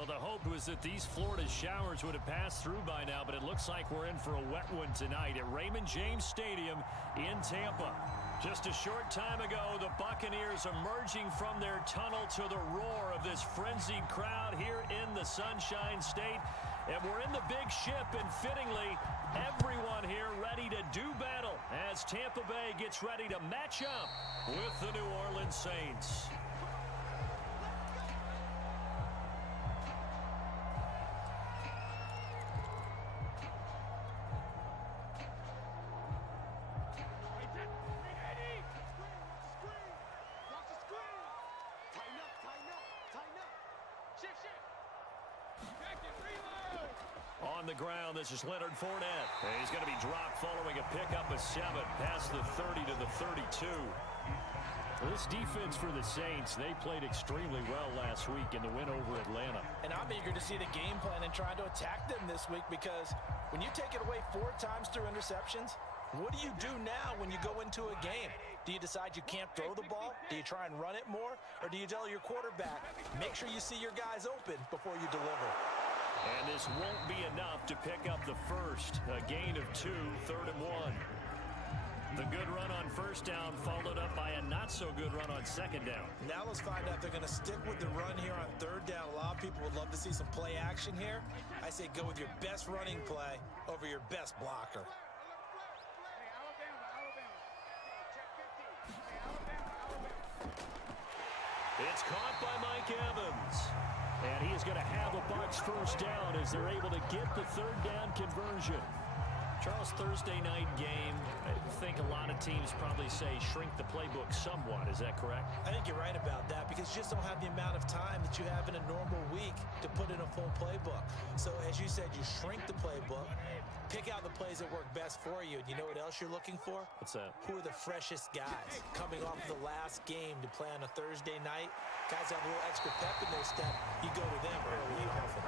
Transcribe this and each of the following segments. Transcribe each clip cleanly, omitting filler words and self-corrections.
Well, the hope was that these Florida showers would have passed through by now, but it looks like we're in for a wet one tonight at Raymond James Stadium in Tampa. Just a short time ago, the Buccaneers emerging from their tunnel to the roar of this frenzied crowd here in the Sunshine State. And we're in the big ship, and fittingly, everyone here ready to do battle as Tampa Bay gets ready to match up with the New Orleans Saints. On the ground, this is Leonard Fournette. And he's going to be dropped following a pickup of 7 past the 30 to the 32. This defense for the Saints, they played extremely well last week in the win over Atlanta. And I'm eager to see the game plan and try to attack them this week, because when you take it away 4 times through interceptions, what do you do now when you go into a game? Do you decide you can't throw the ball? Do you try and run it more? Or do you tell your quarterback, make sure you see your guys open before you deliver? And this won't be enough to pick up the first. A gain of 2, 3rd and 1. The good run on first down followed up by a not-so-good run on second down. Now let's find out if they're going to stick with the run here on 3rd down. A lot of people would love to see some play action here. I say go with your best running play over your best blocker. It's caught by Mike Evans. And he is going to have a Bucs first down as they're able to get the 3rd down conversion. Charles, Thursday night game, I think a lot of teams probably say shrink the playbook somewhat. Is that correct? I think you're right about that, because you just don't have the amount of time that you have in a normal week to put in a full playbook. So as you said, you shrink the playbook, pick out the plays that work best for you. And you know what else you're looking for? What's that? Who are the freshest guys coming off the last game to play on a Thursday night? Guys have a little extra pep in their step. You go to them early and often.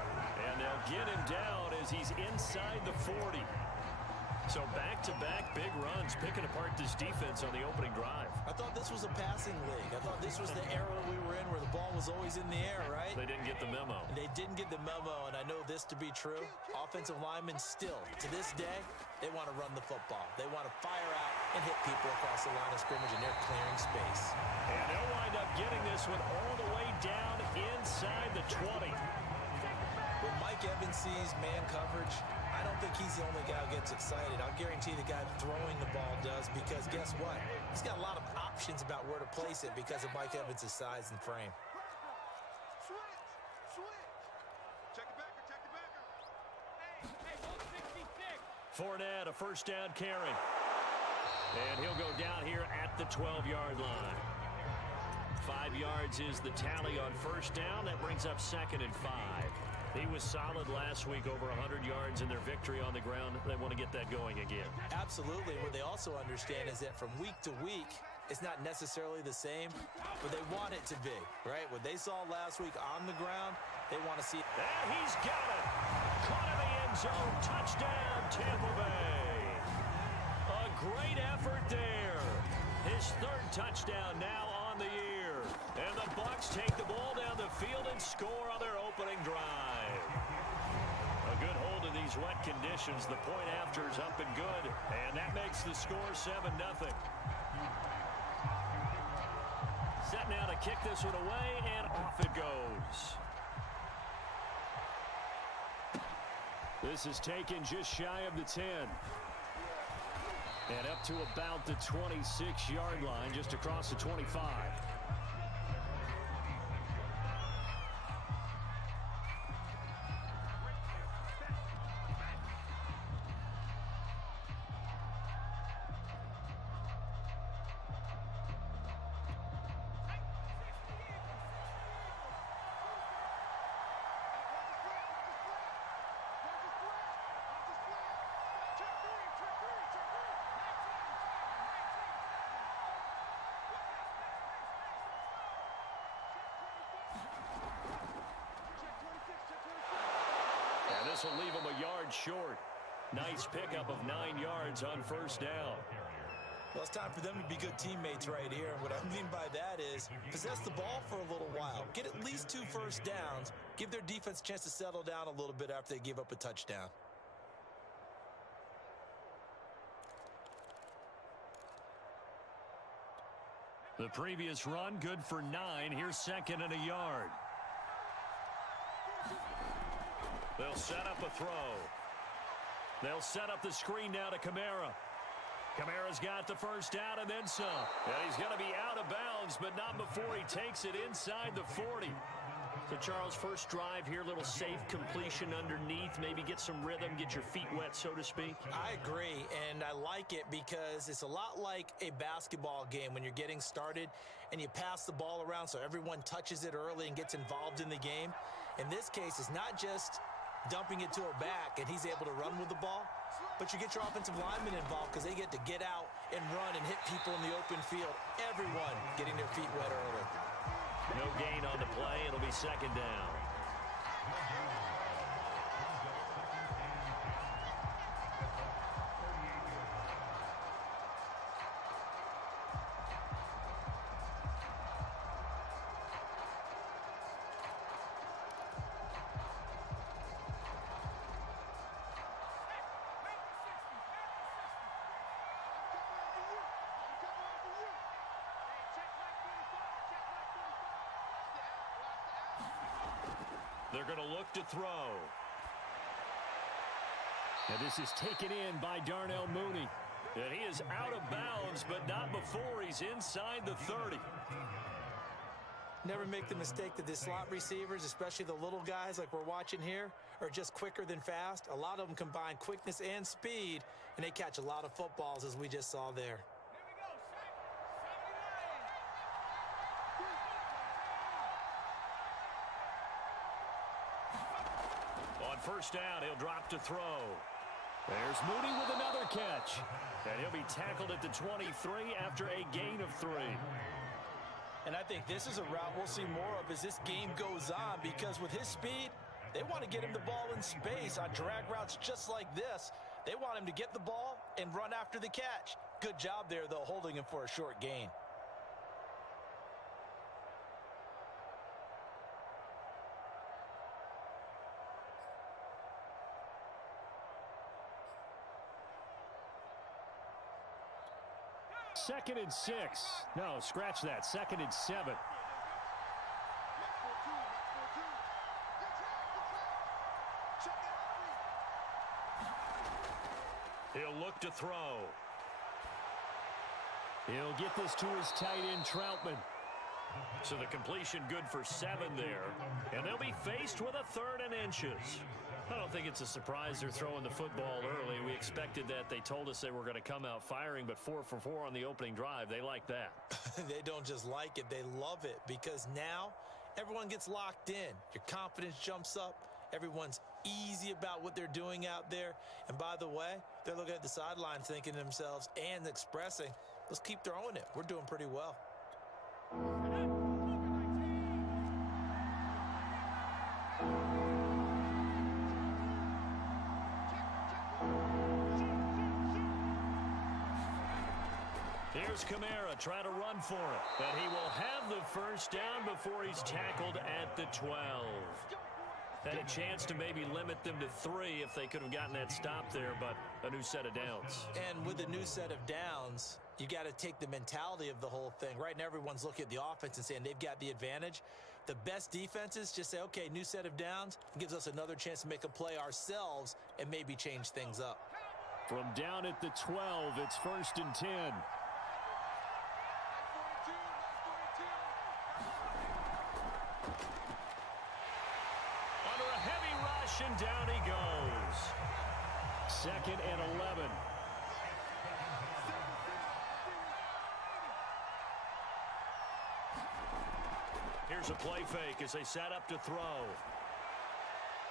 And they'll get him down as he's inside the 40. So back-to-back big runs, picking apart this defense on the opening drive. I thought this was a passing league. I thought this was the era we were in where the ball was always in the air, right? They didn't get the memo. They didn't get the memo, and I know this to be true. Offensive linemen still, to this day, they want to run the football. They want to fire out and hit people across the line of scrimmage, and they're clearing space. And they'll wind up getting this one all the way down inside the 20. When Mike Evans sees man coverage, I don't think he's the only guy who gets excited. I'll guarantee the guy throwing the ball does, because guess what? He's got a lot of options about where to place it because of Mike Evans' size and frame. Switch. Check the backer, check the backer. Hey, 166. Fournette, a first down carry. And he'll go down here at the 12-yard line. 5 yards is the tally on first down. That brings up 2nd and 5. He was solid last week, over 100 yards in their victory on the ground. They want to get that going again. Absolutely. What they also understand is that from week to week, it's not necessarily the same, but they want it to be, right? What they saw last week on the ground, they want to see it. And he's got it. Caught in the end zone. Touchdown, Tampa Bay. A great effort there. His 3rd touchdown now on the year. And the Bucs take the ball down the field and score on their opening drive. A good hold in these wet conditions. The point after is up and good. And that makes the score 7-0. Set now to kick this one away, and off it goes. This is taken just shy of the 10. And up to about the 26-yard line, just across the 25. This will leave him a yard short. Nice pickup of 9 yards on first down. Well, it's time for them to be good teammates right here. And what I mean by that is possess the ball for a little while. Get at least 2 first downs give their defense a chance to settle down a little bit after they give up a touchdown. The previous run, good for 9. Here's 2nd and a yard. They'll set up a throw. They'll set up the screen now to Kamara. Kamara's got the first down and then some. And he's going to be out of bounds, but not before he takes it inside the 40. So, Charles, first drive here, little safe completion underneath, maybe get some rhythm, get your feet wet, so to speak. I agree, and I like it because it's a lot like a basketball game when you're getting started and you pass the ball around so everyone touches it early and gets involved in the game. In this case, it's not just dumping it to a back and he's able to run with the ball, but you get your offensive linemen involved because they get to get out and run and hit people in the open field. Everyone getting their feet wet early. No gain on the play. It'll be 2nd down. They're going to look to throw. And this is taken in by Darnell Mooney. And he is out of bounds, but not before he's inside the 30. Never make the mistake that the slot receivers, especially the little guys like we're watching here, are just quicker than fast. A lot of them combine quickness and speed, and they catch a lot of footballs, as we just saw there. On first down, he'll drop to throw. There's Mooney with another catch. And he'll be tackled at the 23 after a gain of 3. And I think this is a route we'll see more of as this game goes on, because with his speed, they want to get him the ball in space on drag routes just like this. They want him to get the ball and run after the catch. Good job there, though, holding him for a short gain. Second and 6. No, scratch that. 2nd and 7. He'll look to throw. He'll get this to his tight end, Troutman. So the completion good for 7 there. And they'll be faced with a 3rd and inches. I don't think it's a surprise they're throwing the football early. We expected that. They told us they were going to come out firing, but 4 for 4 on the opening drive. They like that. They don't just like it, they love it, because now everyone gets locked in. Your confidence jumps up. Everyone's easy about what they're doing out there. And by the way, they're looking at the sidelines thinking to themselves and expressing, let's keep throwing it. We're doing pretty well. Here's Kamara trying to run for it. And he will have the first down before he's tackled at the 12. Had a chance to maybe limit them to 3 if they could have gotten that stop there, but a new set of downs. And with a new set of downs, you got to take the mentality of the whole thing. Right now, everyone's looking at the offense and saying they've got the advantage. The best defenses just say, okay, new set of downs, gives us another chance to make a play ourselves and maybe change things up. From down at the 12, it's 1st and 10. And down he goes. 2nd and 11. Here's a play fake as they set up to throw.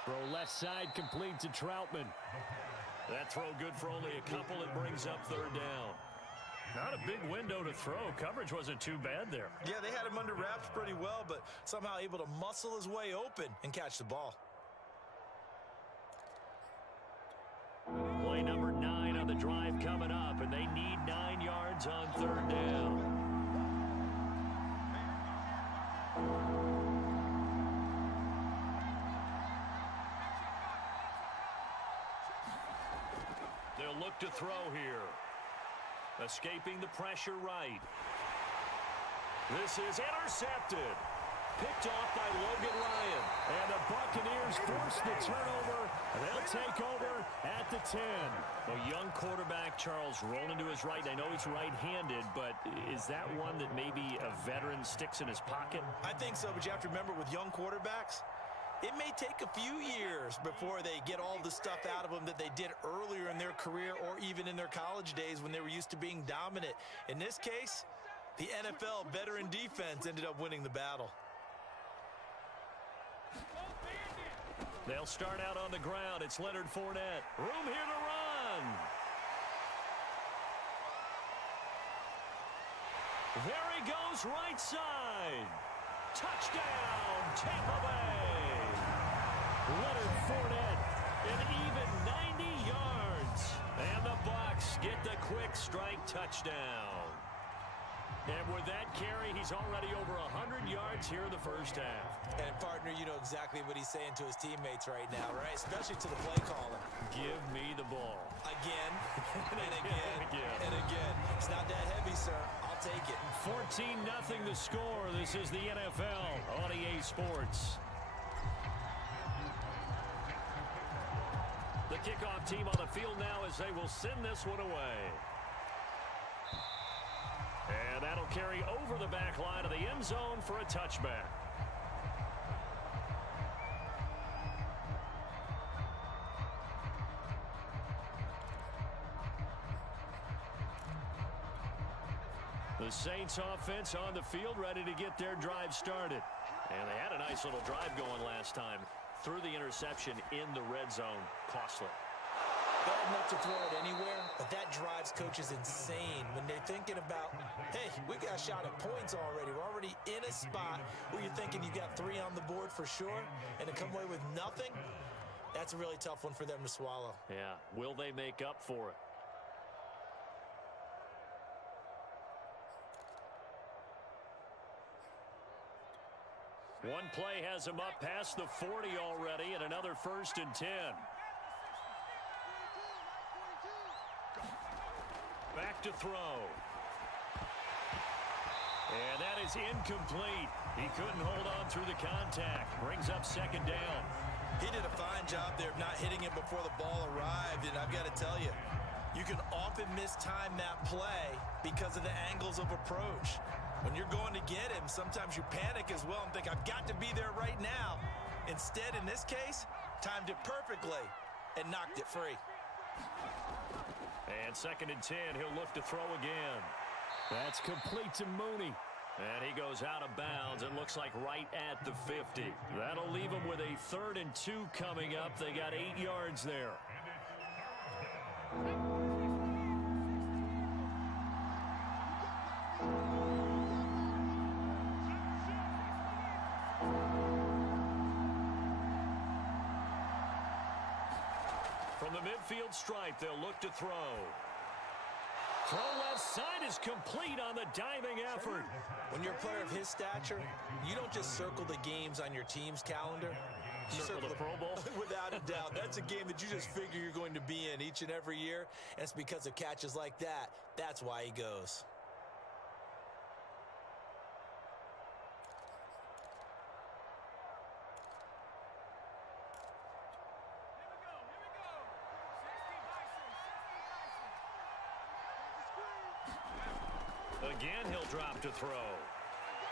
Throw left side complete to Troutman. That throw good for only a couple. It brings up 3rd down. Not a big window to throw. Coverage wasn't too bad there. Yeah, they had him under wraps pretty well, but somehow able to muscle his way open and catch the ball. Play number 9 on the drive coming up, and they need 9 yards on 3rd down. They'll look to throw here. Escaping the pressure right. This is intercepted. Picked off by Logan Ryan. And the Buccaneers force the turnover. They'll take over at the 10. A young quarterback, Charles, rolling to his right. I know he's right-handed, but is that one that maybe a veteran sticks in his pocket? I think so, but you have to remember with young quarterbacks, it may take a few years before they get all the stuff out of them that they did earlier in their career or even in their college days when they were used to being dominant. In this case, the NFL veteran defense ended up winning the battle. They'll start out on the ground. It's Leonard Fournette. Room here to run. There he goes, right side. Touchdown, Tampa Bay. Leonard Fournette, an even 90 yards. And the Bucs get the quick strike touchdown. And with that carry, he's already over 100 yards here in the first half. And, partner, you know exactly what he's saying to his teammates right now, right? Especially to the play caller. Give me the ball. Again, and again, Again. and again. It's not that heavy, sir. I'll take it. 14-0 the score. This is the NFL on EA Sports. The kickoff team on the field now as they will send this one away. And that'll carry over the back line of the end zone for a touchback. The Saints offense on the field ready to get their drive started. And they had a nice little drive going last time. Threw the interception in the red zone. Costly. Bad enough to throw it anywhere, but that drives coaches insane when they're thinking about, hey, we got a shot at points already. We're already in a spot where you're thinking you got 3 on the board for sure, and to come away with nothing, that's a really tough one for them to swallow. Yeah, will they make up for it? One play has him up past the 40 already, and another 1st and 10. Back to throw. And that is incomplete. He couldn't hold on through the contact. Brings up 2nd down. He did a fine job there of not hitting it before the ball arrived, and I've got to tell you, you can often mistime that play because of the angles of approach. When you're going to get him, sometimes you panic as well and think, I've got to be there right now. Instead, in this case, timed it perfectly and knocked it free. And 2nd and 10, he'll look to throw again. That's complete to Mooney. And he goes out of bounds. It looks like right at the 50. That'll leave him with a 3rd and 2 coming up. They got 8 yards there. From the midfield stripe, they'll look to throw. Throw left side is complete on the diving effort. When you're a player of his stature, you don't just circle the games on your team's calendar. You Circle the Pro Bowl? Without a doubt. That's a game that you just figure you're going to be in each and every year. And it's because of catches like that. That's why he goes. Again, he'll drop to throw.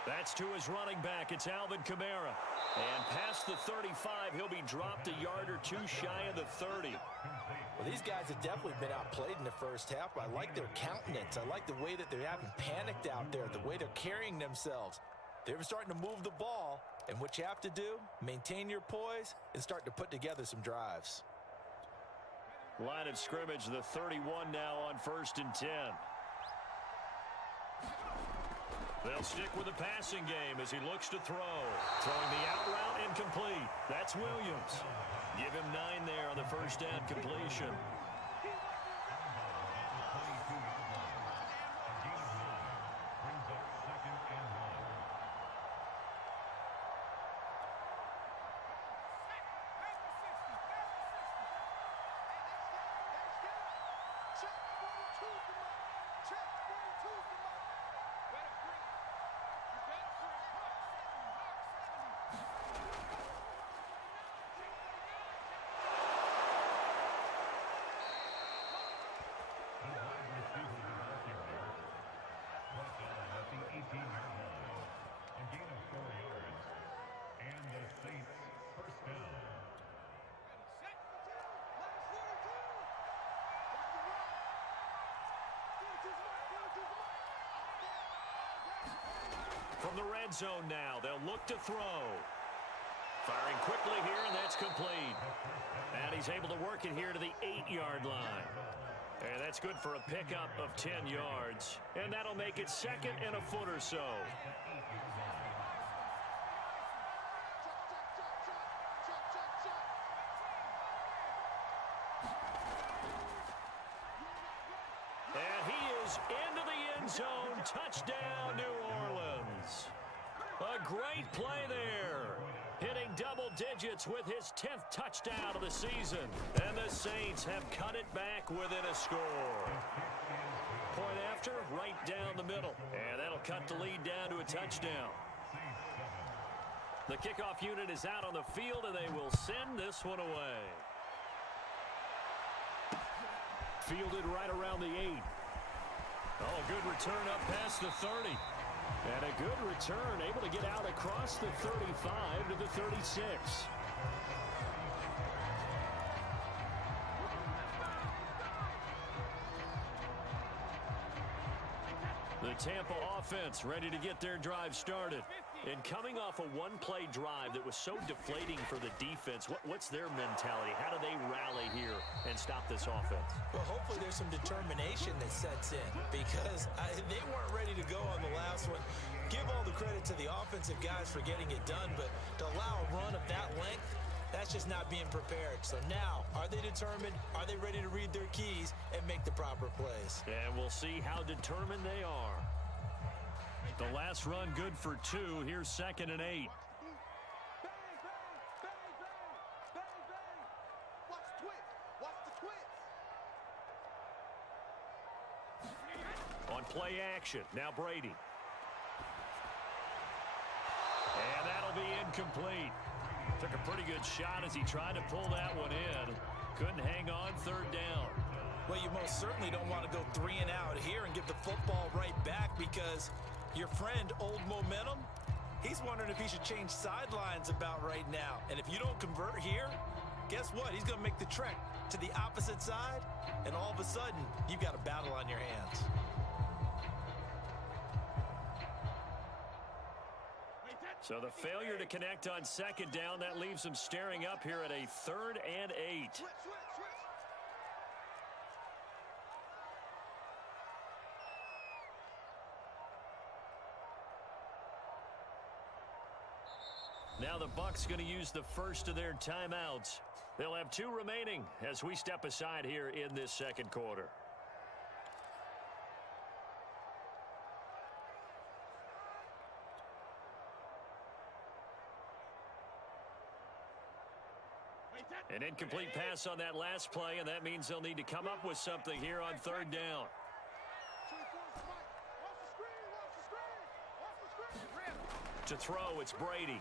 That's to his running back. It's Alvin Kamara. And past the 35, he'll be dropped a yard or 2 shy of the 30. Well, these guys have definitely been outplayed in the first half. I like their countenance. I like the way that they haven't panicked out there, the way they're carrying themselves. They're starting to move the ball. And what you have to do, maintain your poise and start to put together some drives. Line of scrimmage, the 31 now on 1st and 10. They'll stick with the passing game as he looks to throw. Throwing the out route incomplete. That's Williams. Give him 9 there on the first down completion. From the red zone now, they'll look to throw. Firing quickly here, and that's complete. And he's able to work it here to the 8-yard line. And that's good for a pickup of 10 yards. And that'll make it second and a foot or so. And he is into the end zone. Touchdown, New Orleans. A great play there. Hitting double digits with his 10th touchdown of the season. And the Saints have cut it back within a score. Point after, right down the middle. And that'll cut the lead down to a touchdown. The kickoff unit is out on the field, and they will send this one away. Fielded right around the 8. Oh, good return up past the 30. And a good return, able to get out across the 35 to the 36. The Tampa offense ready to get their drive started. And coming off a one-play drive that was so deflating for the defense, what's their mentality? How do they rally here and stop this offense? Well, hopefully there's some determination that sets in because they weren't ready to go on the last one. Give all the credit to the offensive guys for getting it done, but to allow a run of that length, that's just not being prepared. So now, are they determined? Are they ready to read their keys and make the proper plays? And we'll see how determined they are. The last run good for 2. Here's second and 8. Bang, bang, bang, bang, bang, bang. Watch the twist. Watch the twist. On play action, now Brady. And that'll be incomplete. Took a pretty good shot as he tried to pull that one in. Couldn't hang on, third down. Well, you most certainly don't want to go 3 and out here and give the football right back because your friend, Old Momentum, he's wondering if he should change sidelines about right now. And if you don't convert here, guess what? He's going to make the trek to the opposite side, and all of a sudden, you've got a battle on your hands. So the failure to connect on second down, that leaves them staring up here at a 3rd and 8. Switch, switch, switch. Now the Bucs going to use the first of their timeouts. They'll have 2 remaining as we step aside here in this second quarter. An incomplete pass on that last play, and that means they'll need to come up with something here on 3rd down. To throw, it's Brady.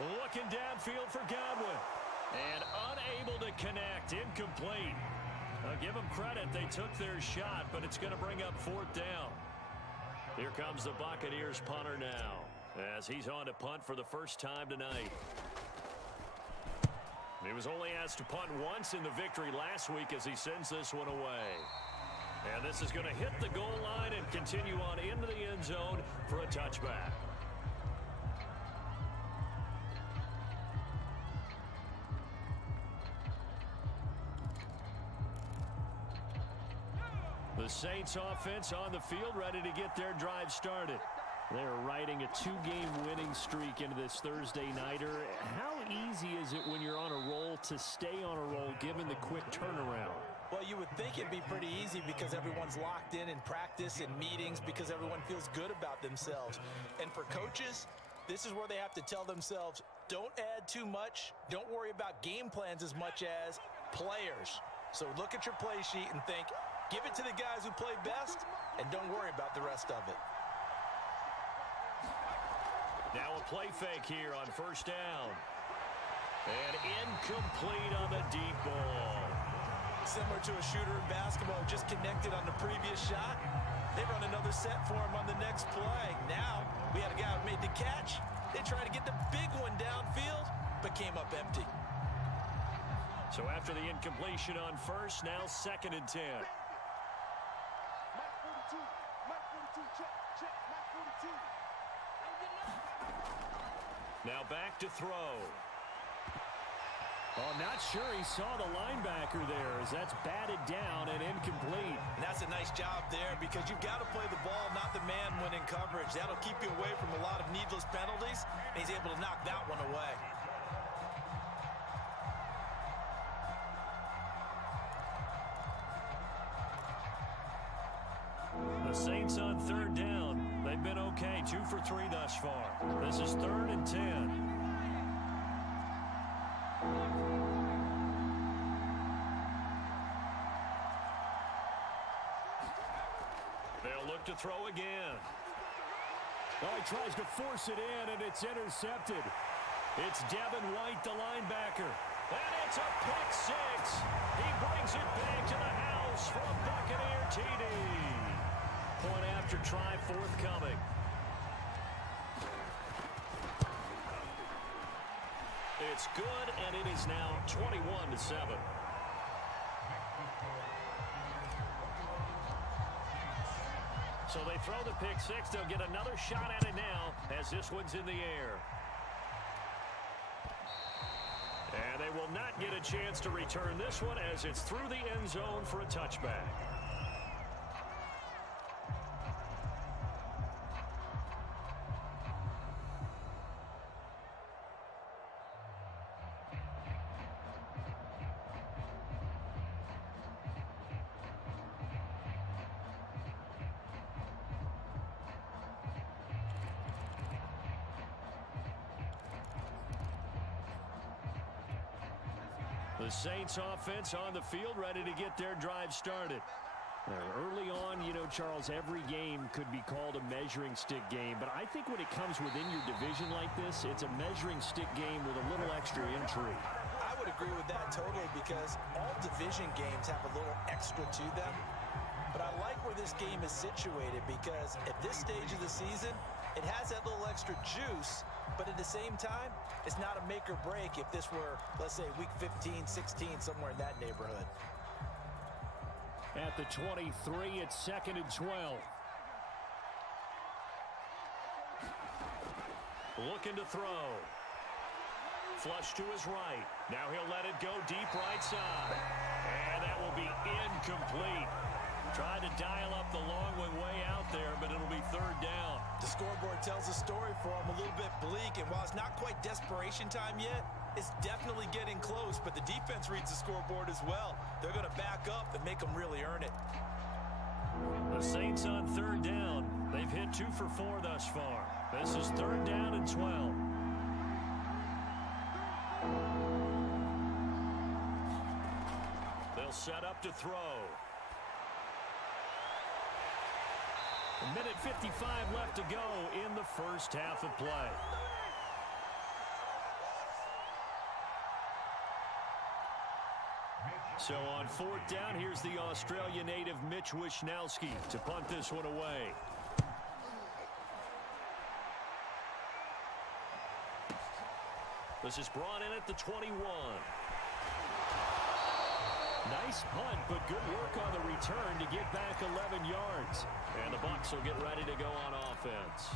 Looking downfield for Godwin. And unable to connect. Incomplete. I'll give them credit. They took their shot, but it's going to bring up 4th down. Here comes the Buccaneers punter now, as he's on to punt for the first time tonight. He was only asked to punt once in the victory last week as he sends this one away. And this is going to hit the goal line and continue on into the end zone for a touchback. The Saints offense on the field ready to get their drive started. They're riding a 2-game winning streak into this Thursday nighter. How easy is it when you're on a roll to stay on a roll given the quick turnaround? Well, you would think it'd be pretty easy because everyone's locked in practice and meetings because everyone feels good about themselves. And for coaches, this is where they have to tell themselves, don't add too much. Don't worry about game plans as much as players. So look at your play sheet and think, Give it to the guys who play best, and don't worry about the rest of it. Now a play fake here on first down. And incomplete on the deep ball. Similar to a shooter in basketball who just connected on the previous shot. They run another set for him on the next play. Now, we had a guy who made the catch. They tried to get the big one downfield, but came up empty. So after the incompletion on first, now 2nd and 10. Mike 42, Mike 42, check, Mike 42. Now back to throw. Oh, not sure he saw the linebacker there as that's batted down and incomplete. And that's a nice job there because you've got to play the ball, not the man when in coverage. That'll keep you away from a lot of needless penalties, and he's able to knock that one away. The Saints on 3rd down. They've been okay, 2 for 3 thus far. This is 3rd and 10. They'll look to throw again. Oh, he tries to force it in, and it's intercepted. It's Devin White, the linebacker. And it's a pick six. He brings it back to the house for a Buccaneer TD. Point after try forthcoming. It's good, and it is now 21-7. So they throw the pick six. They'll get another shot at it now as this one's in the air. And they will not get a chance to return this one as it's through the end zone for a touchback. The Saints offense on the field, ready to get their drive started. Early on, you know, Charles, every game could be called a measuring stick game. But I think when it comes within your division like this, it's a measuring stick game with a little extra intrigue. I would agree with that totally because all division games have a little extra to them. But I like where this game is situated because at this stage of the season, it has that little extra juice, but at the same time, it's not a make or break if this were, let's say, week 15, 16, somewhere in that neighborhood. At the 23, it's 2nd and 12. Looking to throw. Flush to his right. Now he'll let it go deep right side. And that will be incomplete. Tried to dial up the long one way out there, but it'll be 3rd down. The scoreboard tells a story for him, a little bit bleak, and while it's not quite desperation time yet, it's definitely getting close, but the defense reads the scoreboard as well. They're going to back up and make them really earn it. The Saints on 3rd down. They've hit 2 for 4 thus far. This is 3rd down and 12. They'll set up to throw. A minute 55 left to go in the first half of play. So on 4th down, here's the Australia native Mitch Wishnowsky to punt this one away. This is brought in at the 21. Nice punt, but good work on the return to get back 11 yards. And the Bucs will get ready to go on offense.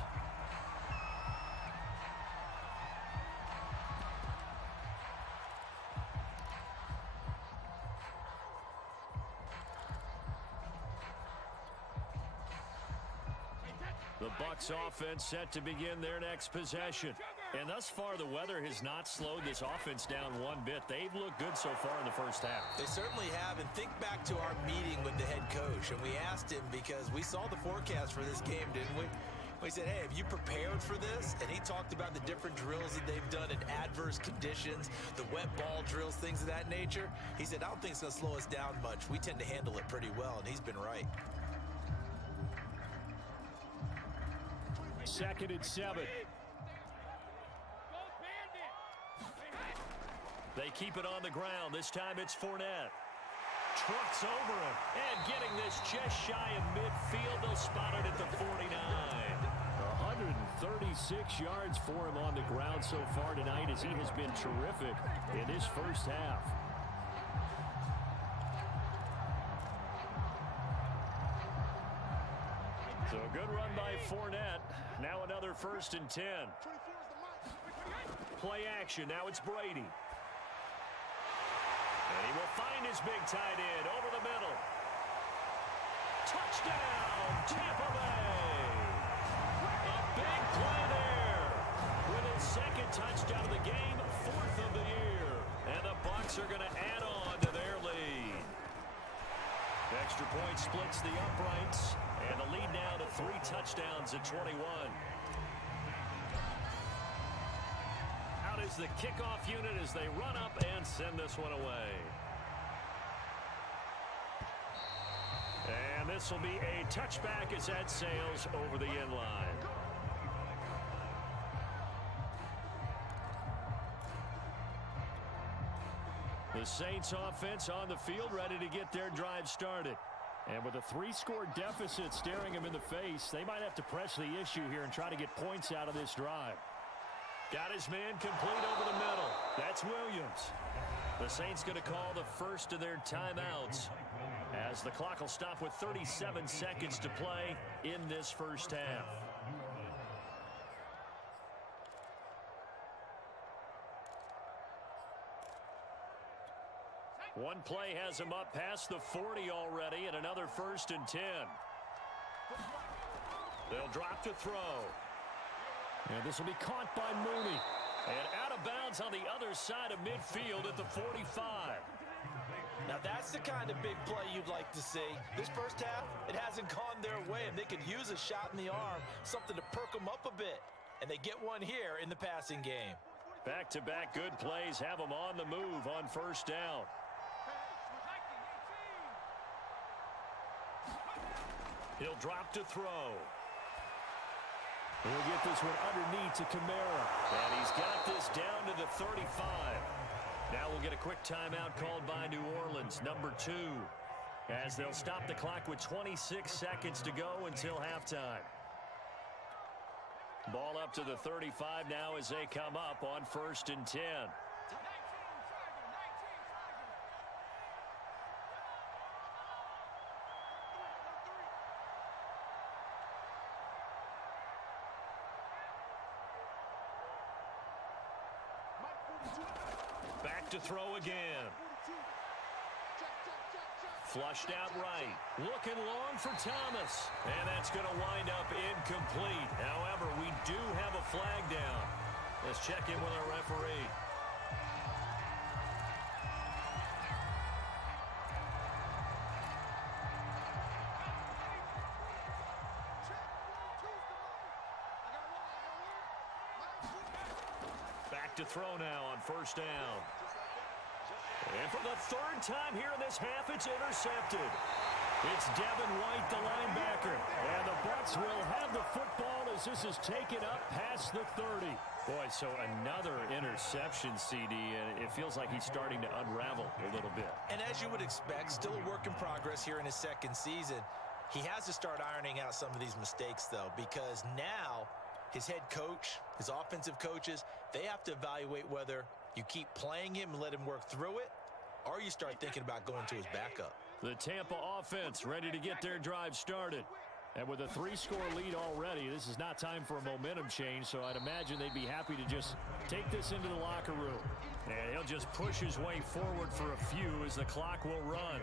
The Bucs offense set to begin their next possession. And thus far, the weather has not slowed this offense down one bit. They've looked good so far in the first half. They certainly have, and think back to our meeting with the head coach, and we asked him because we saw the forecast for this game, didn't we? He said, hey, have you prepared for this? And he talked about the different drills that they've done in adverse conditions, the wet ball drills, things of that nature. He said, I don't think it's going to slow us down much. We tend to handle it pretty well, and he's been right. 2nd and 7. They keep it on the ground. This time it's Fournette. Trucks over him. And getting this just shy of midfield. They'll spot it at the 49. 136 yards for him on the ground so far tonight, as he has been terrific in this first half. So a good run by Fournette. Now another 1st and 10. Play action. Now it's Brady. And he will find his big tight end over the middle. Touchdown, Tampa Bay. A big play there. With his 2nd touchdown of the game, 4th of the year. And the Bucs are going to add on to their lead. Extra point splits the uprights. And the lead now to 3 touchdowns at 21. Out is the kickoff unit as they run up and send this one away. And this will be a touchback as that sails over the end line. The Saints offense on the field, ready to get their drive started. And with a 3-score deficit staring him in the face, they might have to press the issue here and try to get points out of this drive. Got his man complete over the middle. That's Williams. The Saints going to call the first of their timeouts, as the clock will stop with 37 seconds to play in this first half. One play has him up past the 40 already, and another 1st and 10. They'll drop to throw. And this will be caught by Mooney. And out of bounds on the other side of midfield at the 45. Now that's the kind of big play you'd like to see. This first half, it hasn't gone their way, and they could use a shot in the arm, something to perk them up a bit. And they get one here in the passing game. Back-to-back good plays have them on the move on 1st down. He'll drop to throw. We'll get this one underneath to Kamara. And he's got this down to the 35. Now we'll get a quick timeout called by New Orleans, number 2. As they'll stop the clock with 26 seconds to go until halftime. Ball up to the 35 now as they come up on 1st and 10. Back to throw again. Flushed out right. Looking long for Thomas. And that's going to wind up incomplete. However, we do have a flag down. Let's check in with our referee. Back to throw now on 1st down. And for the 3rd time here in this half, it's intercepted. It's Devin White, the linebacker. And the Bucs will have the football as this is taken up past the 30. Boy, so another interception, CD, and it feels like he's starting to unravel a little bit. And as you would expect, still a work in progress here in his 2nd season. He has to start ironing out some of these mistakes, though, because now his head coach, his offensive coaches, they have to evaluate whether you keep playing him and let him work through it, or you start thinking about going to his backup. The Tampa offense ready to get their drive started. And with a 3-score lead already, this is not time for a momentum change, so I'd imagine they'd be happy to just take this into the locker room. And he'll just push his way forward for a few as the clock will run.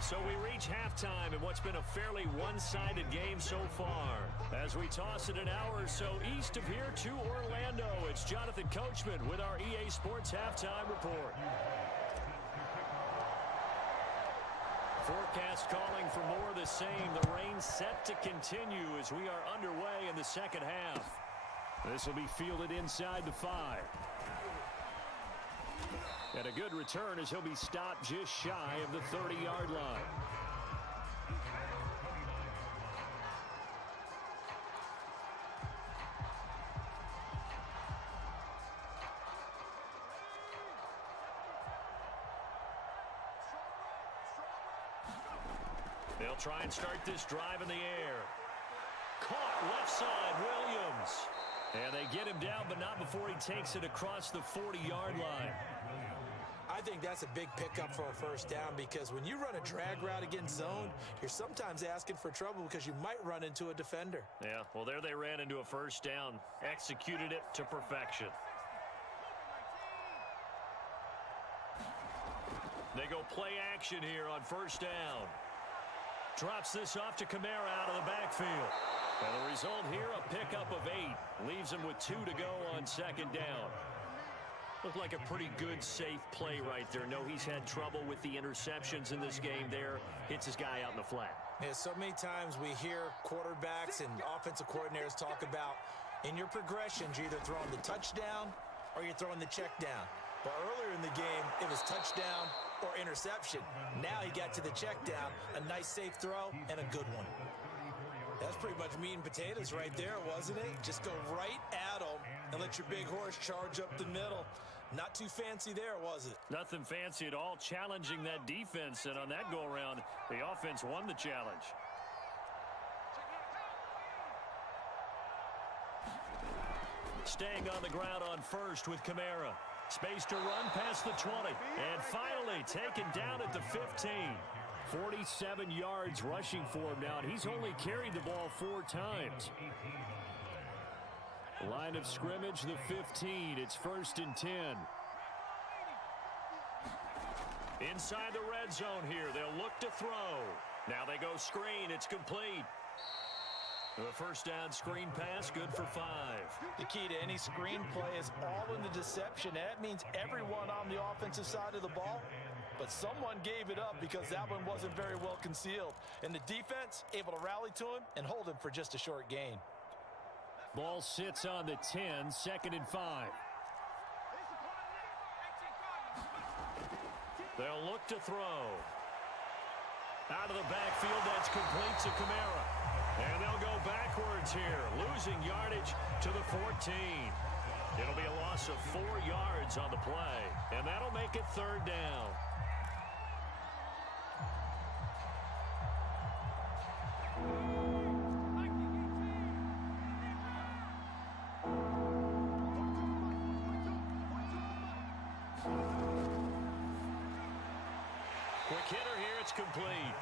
So we reach halftime in what's been a fairly one-sided game so far. As we toss it an hour or so east of here to Orlando, it's Jonathan Coachman with our EA Sports Halftime Report. Forecast calling for more of the same. The rain set to continue as we are underway in the second half. This will be fielded inside the 5. And a good return as he'll be stopped just shy of the 30-yard line. They'll try and start this drive in the air. Caught left side, Williams. And they get him down, but not before he takes it across the 40-yard line. I think that's a big pickup for a first down because when you run a drag route against zone, you're sometimes asking for trouble because you might run into a defender. Yeah, well, there they ran into a first down. Executed it to perfection. They go play action here on first down. Drops this off to Kamara out of the backfield. And the result here, a pickup of 8. Leaves him with 2 to go on second down. Looked like a pretty good, safe play right there. No, he's had trouble with the interceptions in this game there. Hits his guy out in the flat. Yeah, so many times we hear quarterbacks and offensive coordinators talk about in your progressions, you're either throwing the touchdown or you're throwing the check down. But earlier in the game, it was touchdown or interception. Now he got to the check down, a nice safe throw, and a good one. That's pretty much meat and potatoes right there, wasn't it? Just go right at him and let your big horse charge up the middle. Not too fancy there, was it? Nothing fancy at all, challenging that defense, and on that go-around, the offense won the challenge. Staying on the ground on first with Kamara. Space to run past the 20. And finally taken down at the 15. 47 yards rushing for him now, and he's only carried the ball 4 times. Line of scrimmage, the 15. It's 1st and 10. Inside the red zone here. They'll look to throw. Now they go screen. It's complete. The first down screen pass, good for 5. The key to any screen play is all in the deception. That means everyone on the offensive side of the ball, but someone gave it up because that one wasn't very well concealed. And the defense able to rally to him and hold him for just a short gain. Ball sits on the 10, 2nd and 5. They'll look to throw. Out of the backfield, that's complete to Kamara. And they'll go backwards here, losing yardage to the 14. It'll be a loss of 4 yards on the play, and that'll make it 3rd down. Quick hitter here, it's complete.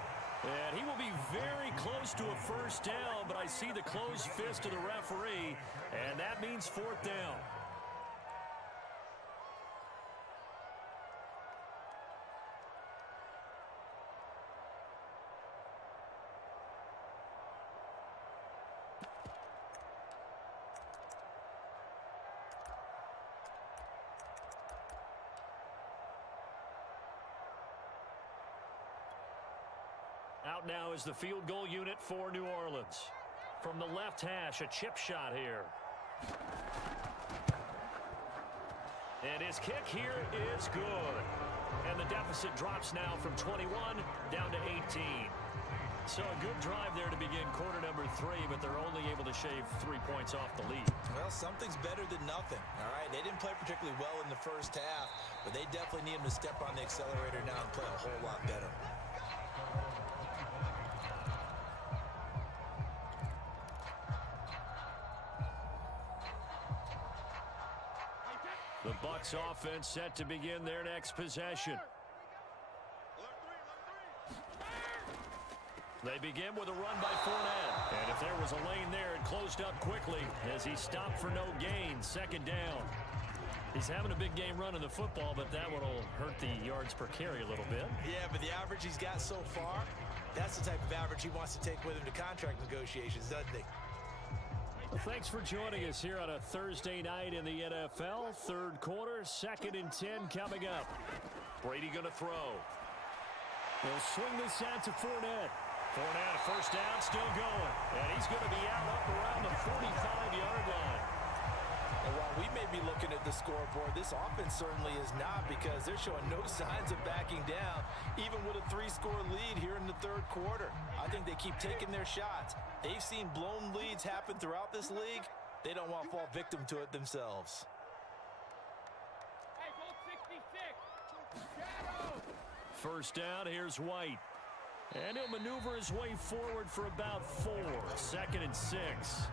And he will be very close to a first down, but I see the closed fist of the referee, and that means 4th down. Out now is the field goal unit for New Orleans. From the left hash, a chip shot here. And his kick here is good. And the deficit drops now from 21 down to 18. So a good drive there to begin quarter number 3, but they're only able to shave 3 points off the lead. Well, something's better than nothing, all right? They didn't play particularly well in the first half, but they definitely need him to step on the accelerator now and play a whole lot better. The Bucs offense set to begin their next possession. They begin with a run by Fournette. And if there was a lane there, it closed up quickly as he stopped for no gain. 2nd down. He's having a big game running the football, but that one will hurt the yards per carry a little bit. Yeah, but the average he's got so far, that's the type of average he wants to take with him to contract negotiations, doesn't he? Well, thanks for joining us here on a Thursday night in the NFL. 3rd quarter, 2nd and 10 coming up. Brady going to throw. They'll swing this out to Fournette. Fournette, first down, still going. And he's going to be out up around the 45-yard line. And while we may be looking at the scoreboard, this offense certainly is not, because they're showing no signs of backing down, even with a 3-score lead here in the third quarter. I think they keep taking their shots. They've seen blown leads happen throughout this league. They don't want to fall victim to it themselves. Hey, goal 66. Shadow. First down, here's White. And he'll maneuver his way forward for about 4. 2nd and 6.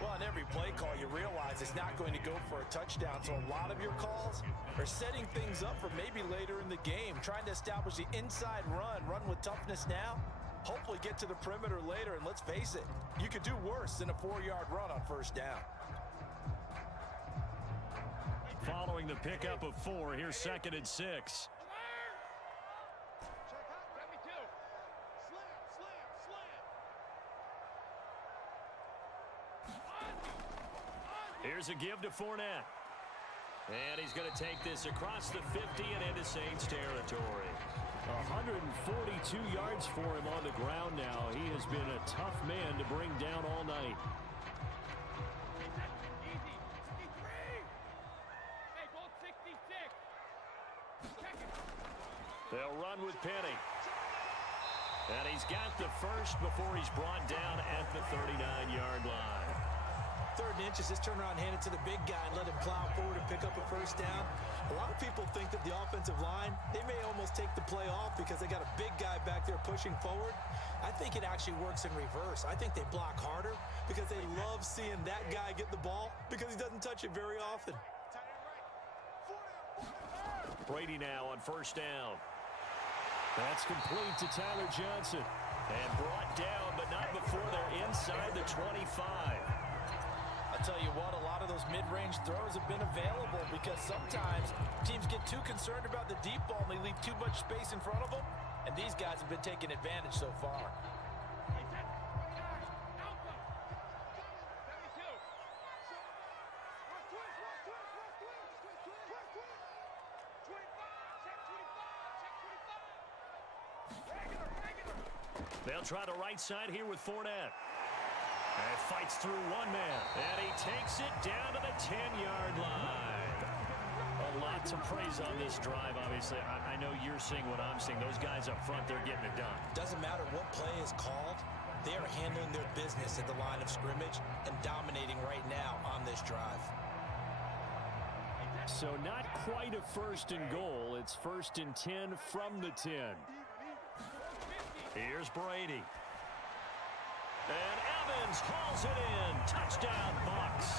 Well, on every play call, you realize it's not going to go for a touchdown, so a lot of your calls are setting things up for maybe later in the game, trying to establish the inside run with toughness now, hopefully get to the perimeter later, and let's face it, you could do worse than a 4-yard run on first down. Following the pickup of 4, here's 2nd and 6. Check out. 72. Slam. Here's a give to Fournette. And he's going to take this across the 50 and into Saints territory. 142 yards for him on the ground now. He has been a tough man to bring down all night. Easy. 63. Hey, goal 66. Check it. They'll run with Penny. And he's got the first before he's brought down at the 39-yard line. 3rd and inches, just turn around, hand it to the big guy, and let him plow forward and pick up a first down. A lot of people think that the offensive line, they may almost take the play off because they got a big guy back there pushing forward. I think it actually works in reverse. I think they block harder because they love seeing that guy get the ball because he doesn't touch it very often. Brady now on first down. That's complete to Tyler Johnson. And brought down, but not before they're inside the 25. I'll tell you what, a lot of those mid-range throws have been available because sometimes teams get too concerned about the deep ball and they leave too much space in front of them, and these guys have been taking advantage so far. Hey, 10. 29. Alpha. 72. They'll try the right side here with Fournette. And fights through one man. And he takes it down to the 10-yard line. A lot to praise on this drive, obviously. I know you're seeing what I'm seeing. Those guys up front, they're getting it done. Doesn't matter what play is called. They are handling their business at the line of scrimmage and dominating right now on this drive. So not quite a 1st and goal. It's 1st and 10 from the 10. Here's Brady. And Evans hauls it in. Touchdown, Bucs.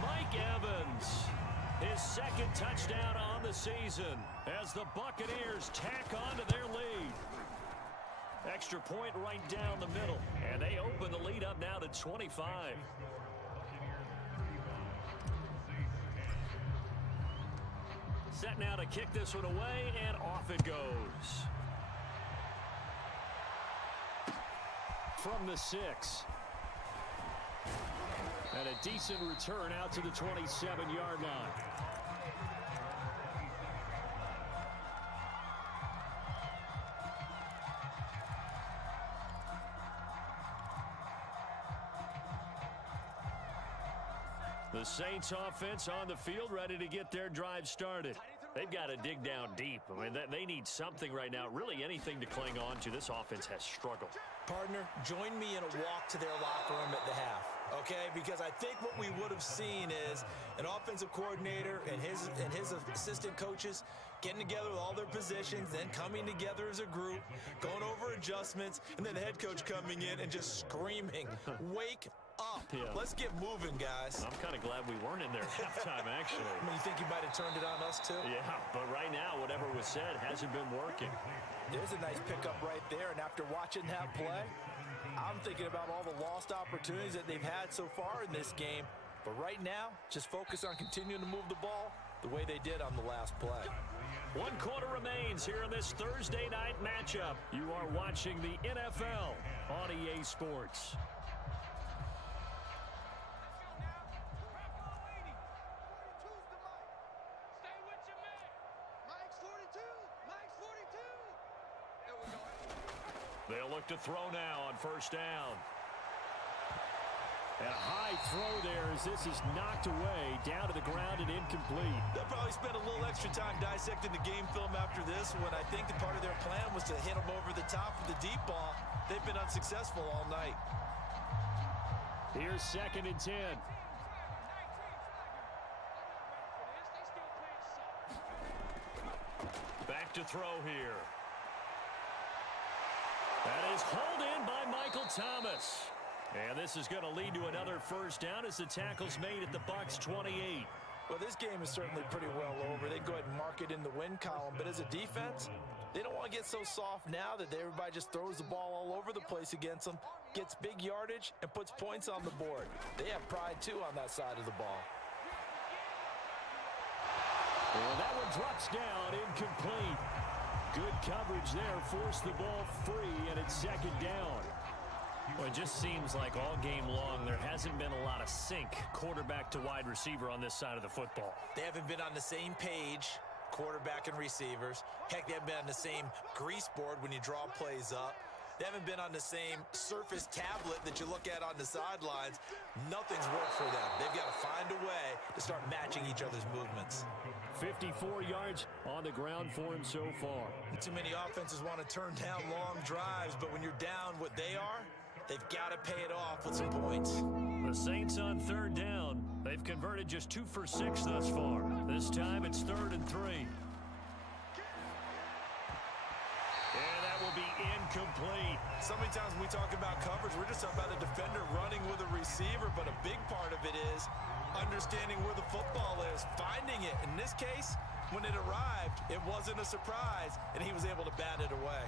Mike Evans, his 2nd touchdown on the season as the Buccaneers tack on to their lead. Extra point right down the middle, and they open the lead up now to 25. Set now to kick this one away, and off it goes. From the 6. And a decent return out to the 27-yard line. The Saints offense on the field ready to get their drive started. They've got to dig down deep. I mean, they need something right now, really anything to cling on to. This offense has struggled. Partner, join me in a walk to their locker room at the half, okay? Because I think what we would have seen is an offensive coordinator and his assistant coaches getting together with all their positions, then coming together as a group, going over adjustments, and then the head coach coming in and just screaming, wake up. Yeah. Let's get moving, guys. I'm kind of glad we weren't in there at halftime, actually. I mean, you think you might have turned it on us, too? Yeah, but right now, whatever was said hasn't been working. There's a nice pickup right there, and after watching that play, I'm thinking about all the lost opportunities that they've had so far in this game. But right now, just focus on continuing to move the ball the way they did on the last play. 1 quarter remains here in this Thursday night matchup. You are watching the NFL on EA Sports. Mike's 42. Mike's 42. They'll look to throw now on first down. And a high throw there as this is knocked away, down to the ground and incomplete. They'll probably spend a little extra time dissecting the game film after this one. I think that part of their plan was to hit them over the top of the deep ball. They've been unsuccessful all night. Here's 2nd and 10. Back to throw here. That is hauled in by Michael Thomas. And this is going to lead to another first down as the tackle's made at the Bucs 28. Well, this game is certainly pretty well over. They can go ahead and mark it in the win column. But as a defense, they don't want to get so soft now that everybody just throws the ball all over the place against them, gets big yardage, and puts points on the board. They have pride, too, on that side of the ball. And that one drops down, incomplete. Good coverage there, forced the ball free, and it's 2nd down. Well, it just seems like all game long there hasn't been a lot of sync quarterback to wide receiver on this side of the football. They haven't been on the same page, quarterback and receivers. Heck, they haven't been on the same grease board when you draw plays up. They haven't been on the same surface tablet that you look at on the sidelines. Nothing's worked for them. They've got to find a way to start matching each other's movements. 54 yards on the ground for him so far. Too many offenses want to turn down long drives, but when you're down what they are, they've got to pay it off with some points. The Saints on 3rd down. They've converted just 2 for 6 thus far. This time it's 3rd and 3. And that will be incomplete. So many times when we talk about coverage, we're just talking about a defender running with a receiver, but a big part of it is understanding where the football is, finding it. In this case, when it arrived, it wasn't a surprise, and he was able to bat it away.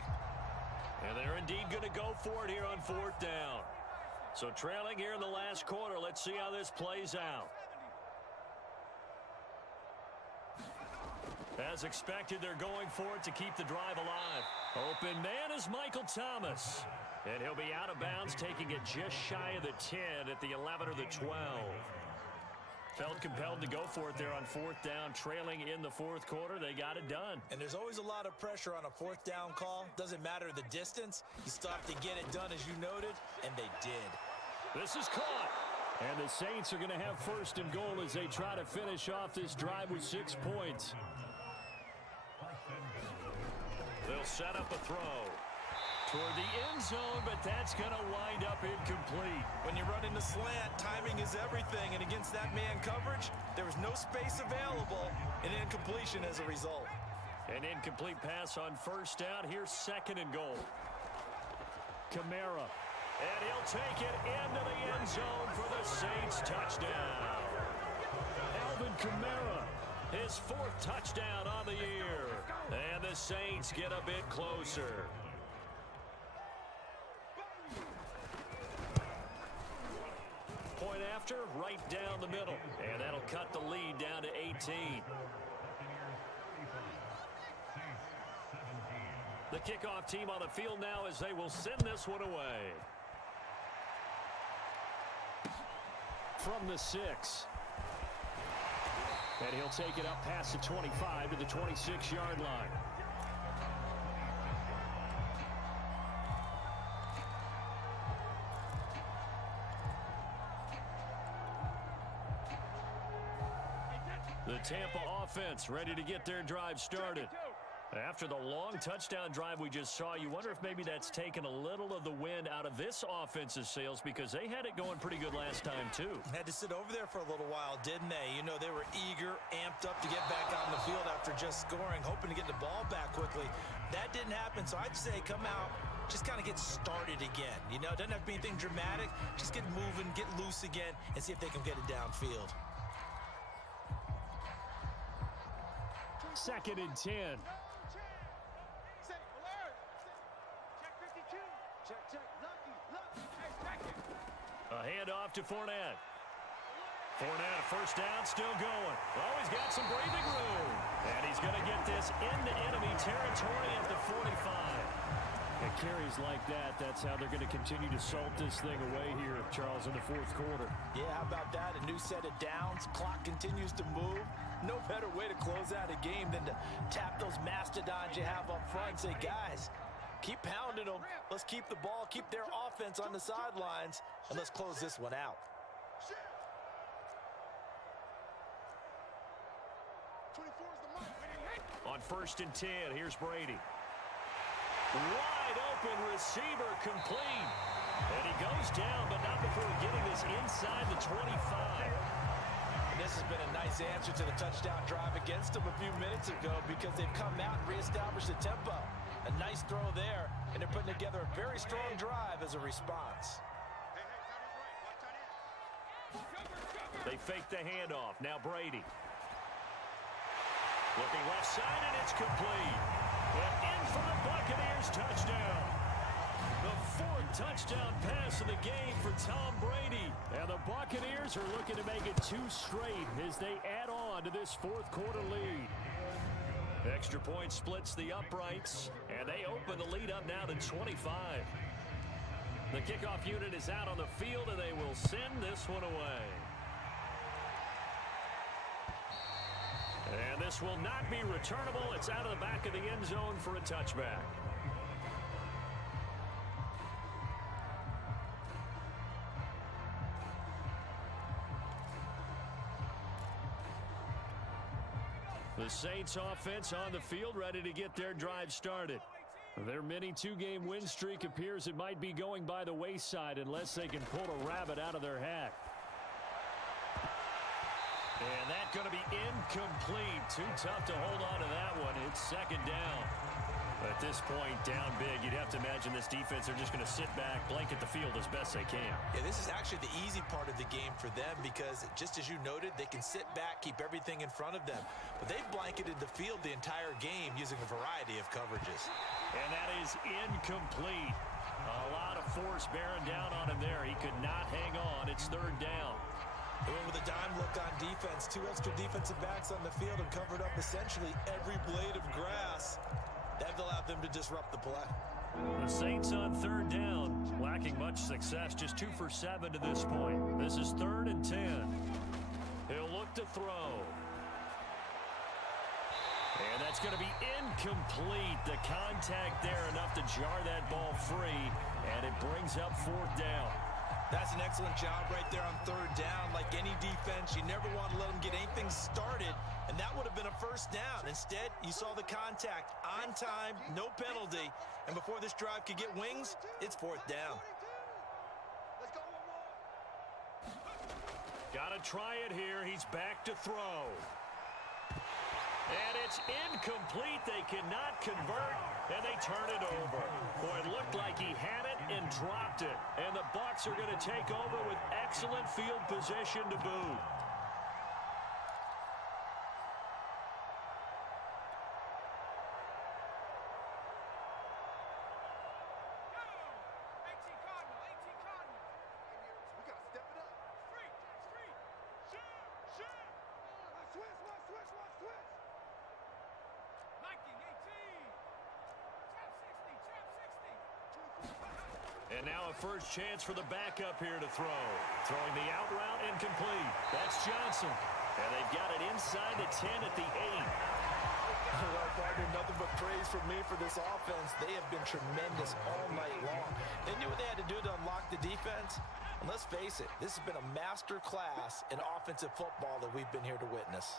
And they're indeed going to go for it here on 4th down. So trailing here in the last quarter, let's see how this plays out. As expected, they're going for it to keep the drive alive. Open man is Michael Thomas. And he'll be out of bounds, taking it just shy of the 10 at the 11 or the 12. Felt compelled to go for it there on 4th down, trailing in the 4th quarter. They got it done. And there's always a lot of pressure on a 4th down call. Doesn't matter the distance. You still have to get it done, as you noted, and they did. This is caught. And the Saints are going to have 1st and goal as they try to finish off this drive with 6 points. They'll set up a throw toward the end zone, but that's going to wind up incomplete. When you run in the slant, timing is everything, and against that man coverage, there was no space available, and incompletion as a result. An incomplete pass on 1st down. Here's 2nd and goal. Kamara. And he'll take it into the end zone for the Saints touchdown. Alvin Kamara. His 4th touchdown on the year. And the Saints get a bit closer. Point after, right down the middle. And that'll cut the lead down to 18. The kickoff team on the field now as they will send this one away. From the 6. And he'll take it up past the 25 to the 26-yard line. The Tampa offense ready to get their drive started. After the long touchdown drive we just saw, you wonder if maybe that's taken a little of the wind out of this offense's sails, because they had it going pretty good last time, too. Had to sit over there for a little while, didn't they? You know, they were eager, amped up to get back on the field after just scoring, hoping to get the ball back quickly. That didn't happen, so I'd say come out, just kind of get started again. You know, it doesn't have to be anything dramatic. Just get moving, get loose again, and see if they can get it downfield. 2nd and 10. A handoff to Fournette. Fournette, a 1st down, still going. Oh, he's got some breathing room. And he's going to get this into enemy territory at the 45. It carries like that. That's how they're going to continue to salt this thing away here, Charles, in the 4th quarter. Yeah, how about that? A new set of downs. Clock continues to move. No better way to close out a game than to tap those mastodons you have up front and say, guys, Keep pounding them. Let's keep the ball, keep their offense on the sidelines, and let's close this one out. On 1st and 10, here's Brady. Wide open receiver complete. And he goes down, but not before getting this inside the 25. And this has been a nice answer to the touchdown drive against them a few minutes ago because they've come out and reestablished the tempo. A nice throw there, and they're putting together a very strong drive as a response. They fake the handoff. Now Brady. Looking left side, and it's complete. And in for the Buccaneers touchdown. The 4th touchdown pass of the game for Tom Brady. And the Buccaneers are looking to make it 2 straight as they add on to this 4th quarter lead. Extra point splits the uprights, and they open the lead up now to 25. The kickoff unit is out on the field, and they will send this one away. And this will not be returnable. It's out of the back of the end zone for a touchback. The Saints offense on the field, ready to get their drive started. Their mini 2-game win streak appears it might be going by the wayside unless they can pull a rabbit out of their hat. And that's going to be incomplete. Too tough to hold on to that one. It's 2nd down. At this point, down big, you'd have to imagine this defense, they're just going to sit back, blanket the field as best they can. Yeah, this is actually the easy part of the game for them because, just as you noted, they can sit back, keep everything in front of them. But they've blanketed the field the entire game using a variety of coverages. And that is incomplete. A lot of force bearing down on him there. He could not hang on. It's 3rd down. They went with a dime look on defense. 2 extra defensive backs on the field and covered up essentially every blade of grass. That allowed them to disrupt the play. The Saints on 3rd down, lacking much success, just 2 for 7 to this point. This is 3rd and 10. He'll look to throw. And that's going to be incomplete. The contact there enough to jar that ball free, and it brings up 4th down. That's an excellent job right there on 3rd down. Like any defense, you never want to let them get anything started, and that would have been a 1st down. Instead, you saw the contact on time, no penalty, and before this drive could get wings, it's 4th down. Got to try it here. He's back to throw. And it's incomplete. They cannot convert, and they turn it over. Boy, it looked like he had it and dropped it. And the Bucs are going to take over with excellent field position to boot. And now a first chance for the backup here to throw. Throwing the out route incomplete. That's Johnson. And they've got it inside the 10 at the 8. Well, partner, nothing but praise from me for this offense. They have been tremendous all night long. They knew what they had to do to unlock the defense. And let's face it, this has been a master class in offensive football that we've been here to witness.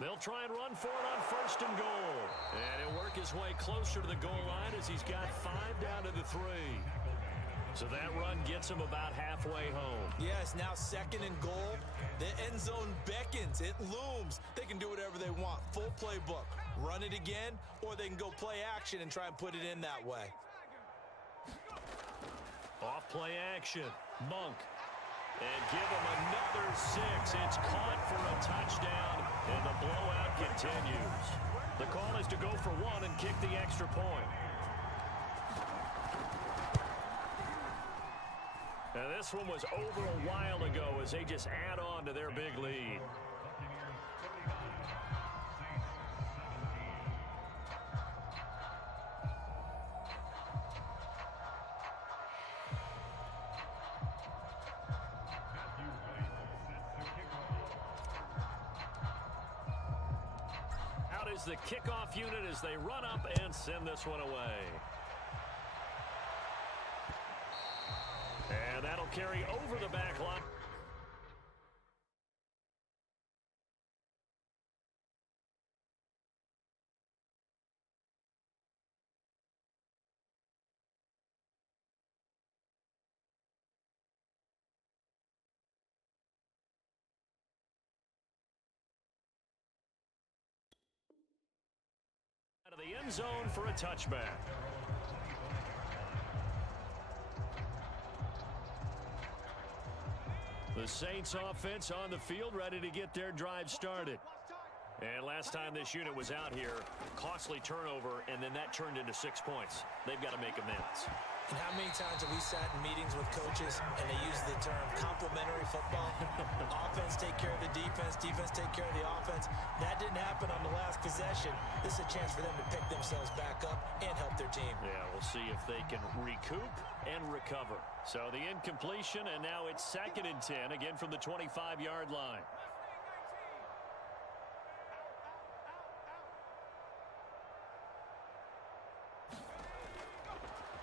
They'll try and run for it on 1st and goal. And he'll work his way closer to the goal line as he's got 5 down to the 3. So that run gets him about halfway home. Yes, now 2nd and goal. The end zone beckons. It looms. They can do whatever they want. Full playbook. Run it again, or they can go play action and try and put it in that way. Off play action. Monk. And give him another 6. It's caught for a touchdown, and the blowout continues. The call is to go for 1 and kick the extra point. And this one was over a while ago as they just add on to their big lead. is the kickoff unit as they run up and send this one away. And that'll carry over the back line. Out of the end zone for a touchback. The Saints offense on the field, ready to get their drive started. And last time this unit was out here, costly turnover, and then that turned into 6 points. They've got to make amends. And how many times have we sat in meetings with coaches and they use the term complementary football? Offense take care of the defense, defense take care of the offense. That didn't happen on the last possession. This is a chance for them to pick themselves back up and help their team. Yeah, we'll see if they can recoup and recover. So the incompletion, and now it's 2nd and 10, again from the 25-yard line.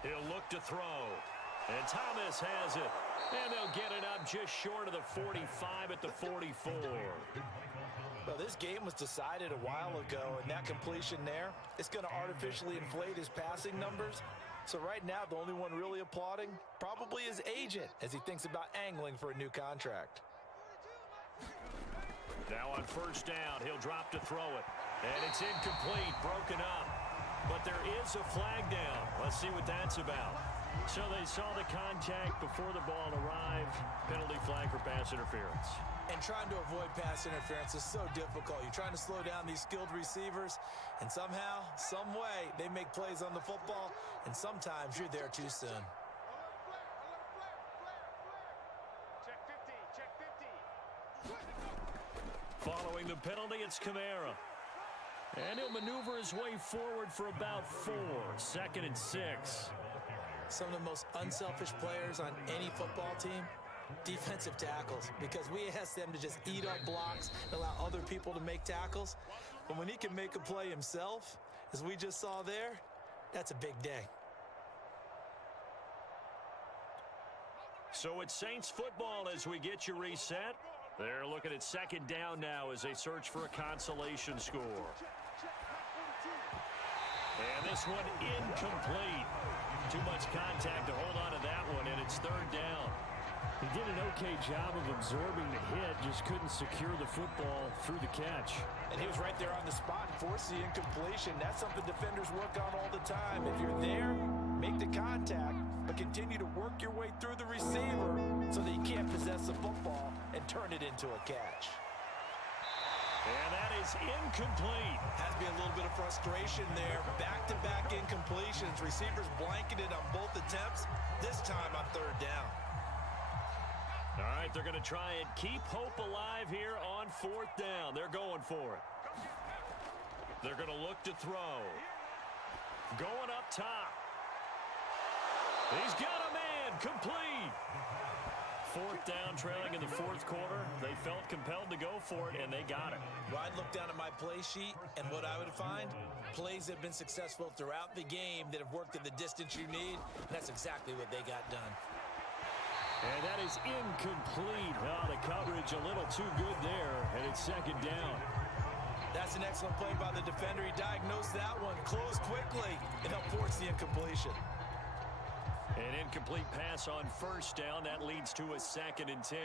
He'll look to throw. And Thomas has it. And they'll get it up just short of the 45 at the 44. Well, this game was decided a while ago, and that completion there, it's going to artificially inflate his passing numbers. So right now, the only one really applauding probably his agent as he thinks about angling for a new contract. Now on 1st down, he'll drop to throw it. And it's incomplete, broken up. But there is a flag down. Let's see what that's about. So they saw the contact before the ball arrived. Penalty flag for pass interference. And trying to avoid pass interference is so difficult. You're trying to slow down these skilled receivers, and somehow, some way, they make plays on the football, and sometimes you're there too soon. Check 50, check 50. Following the penalty, it's Kamara. And he'll maneuver his way forward for about 4. 2nd and 6. Some of the most unselfish players on any football team, defensive tackles, because we ask them to just eat up blocks and allow other people to make tackles. But when he can make a play himself, as we just saw there, that's a big day. So it's Saints football as we get you reset. They're looking at 2nd down now as they search for a consolation score. And this one incomplete. Too much contact to hold on to that one, and it's 3rd down. He did an okay job of absorbing the hit, just couldn't secure the football through the catch. And he was right there on the spot and forced the incompletion. That's something defenders work on all the time. If you're there, make the contact, but continue to work your way through the receiver so that you can't possess the football and turn it into a catch. And that is incomplete. Has to be a little bit of frustration there. Back-to-back incompletions. Receivers blanketed on both attempts, this time on 3rd down. All right, they're going to try and keep hope alive here on 4th down. They're going for it. They're going to look to throw. Going up top. He's got a man. Complete. 4th down, trailing in the 4th quarter. They felt compelled to go for it, and they got it. Well, I'd look down at my play sheet, and what I would find, plays that have been successful throughout the game that have worked at the distance you need, and that's exactly what they got done. And that is incomplete. Oh, the coverage a little too good there, and it's 2nd down. That's an excellent play by the defender. He diagnosed that one, closed quickly, and helped force the incompletion. An incomplete pass on 1st down. That leads to a 2nd and 10.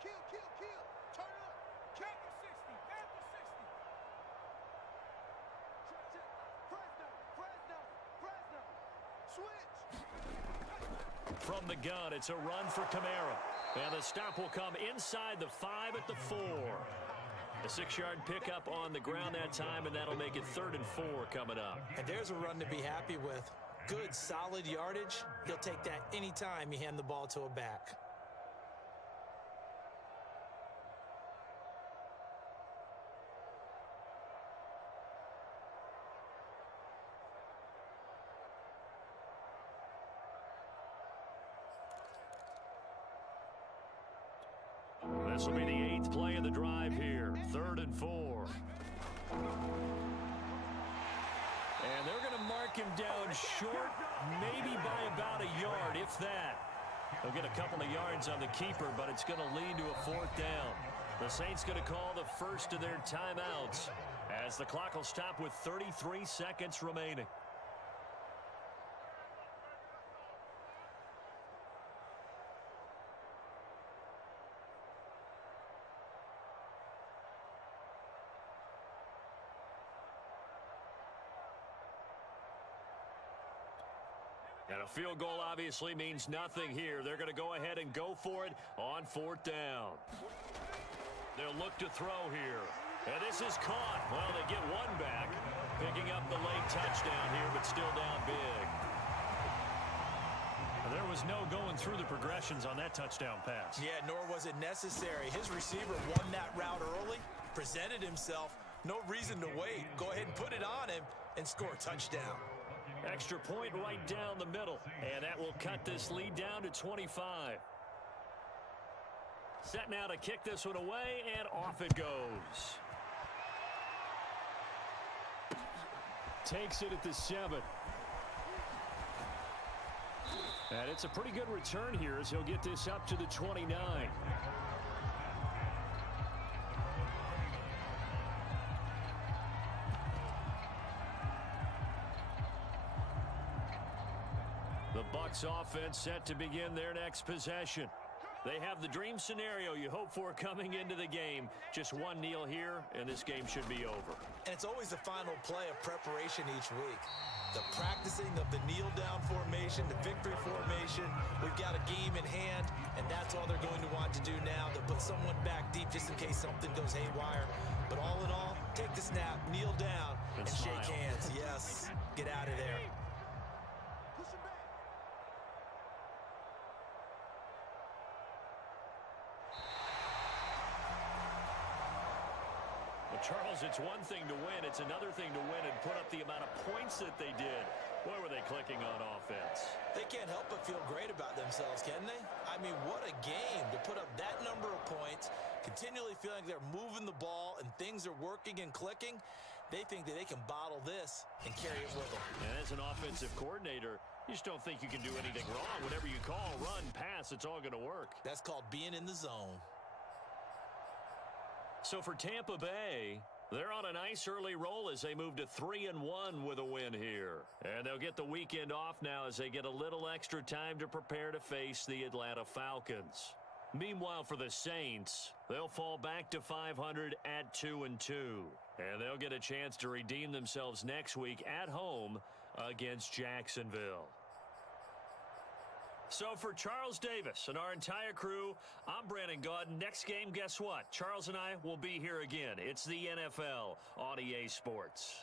Kill. Turn up. Panther 60, Panther 60. Fresno. Switch. From the gun, it's a run for Kamara. And the stop will come inside the 5 at the 4. A 6-yard pickup on the ground that time, and that'll make it 3rd and 4 coming up. And there's a run to be happy with. Good, solid yardage. He'll take that anytime you hand the ball to a back. This will be the 8th play of the drive here. 3rd and 4. And they're going to mark him down short, maybe by about a yard, if that. They'll get a couple of yards on the keeper, but it's going to lead to a 4th down. The Saints going to call the first of their timeouts as the clock will stop with 33 seconds remaining. And a field goal obviously means nothing here. They're going to go ahead and go for it on 4th down. They'll look to throw here. And this is caught. Well, they get one back, picking up the late touchdown here, but still down big. There was no going through the progressions on that touchdown pass. Yeah, nor was it necessary. His receiver won that route early, presented himself. No reason to wait. Go ahead and put it on him and score a touchdown. Extra point right down the middle. And that will cut this lead down to 25. Set now to kick this one away, and off it goes. Takes it at the 7. And it's a pretty good return here as he'll get this up to the 29. The Bucs offense set to begin their next possession. They have the dream scenario you hope for coming into the game. Just one kneel here, and this game should be over. And it's always the final play of preparation each week. The practicing of the kneel-down formation, the victory formation. We've got a game in hand, and that's all they're going to want to do now, to put someone back deep just in case something goes haywire. But all in all, take the snap, kneel down, and shake hands. Yes, get out of there. Charles, it's one thing to win. It's another thing to win and put up the amount of points that they did. Where were they clicking on offense? They can't help but feel great about themselves, can they? I mean, what a game to put up that number of points, continually feeling like they're moving the ball and things are working and clicking. They think that they can bottle this and carry it with them. And as an offensive coordinator, you just don't think you can do anything wrong. Whatever you call, run, pass, it's all going to work. That's called being in the zone. So for Tampa Bay, they're on a nice early roll as they move to 3-1 with a win here. And they'll get the weekend off now as they get a little extra time to prepare to face the Atlanta Falcons. Meanwhile, for the Saints, they'll fall back to 500 at 2-2. And they'll get a chance to redeem themselves next week at home against Jacksonville. So for Charles Davis and our entire crew, I'm Brandon Gaudin. Next game, guess what? Charles and I will be here again. It's the NFL on EA Sports.